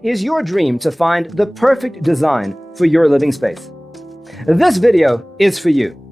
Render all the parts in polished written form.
Is your dream to find the perfect design for your living space? This video is for you.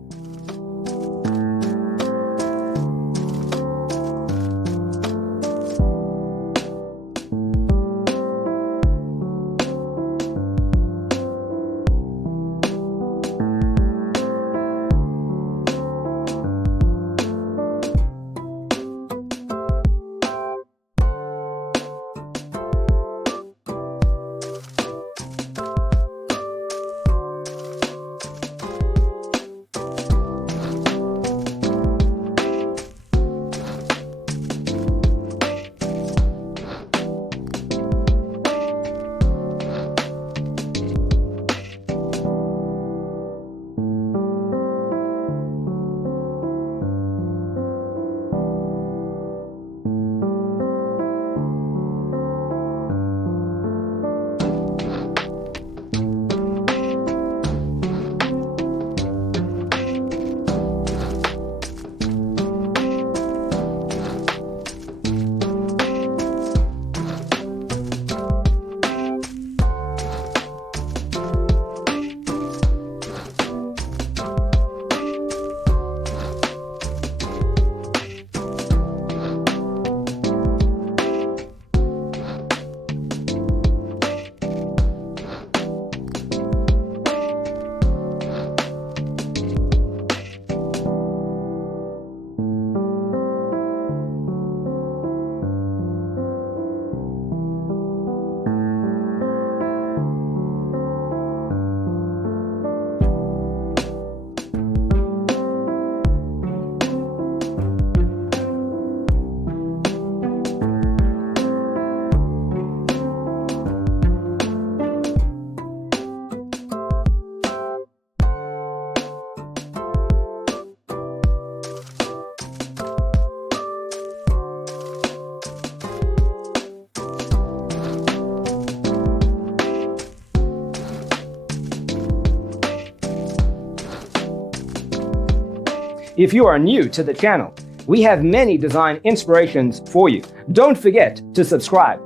If you are new to the channel, we have many design inspirations for you. Don't forget to subscribe.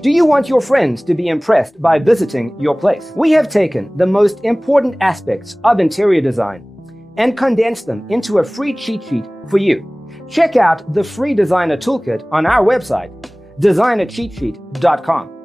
Do you want your friends to be impressed by visiting your place? We have taken the most important aspects of interior design and condensed them into a free cheat sheet for you. Check out the free designer toolkit on our website, designercheatsheet.com.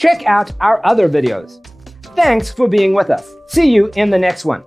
Check out our other videos. Thanks for being with us. See you in the next one.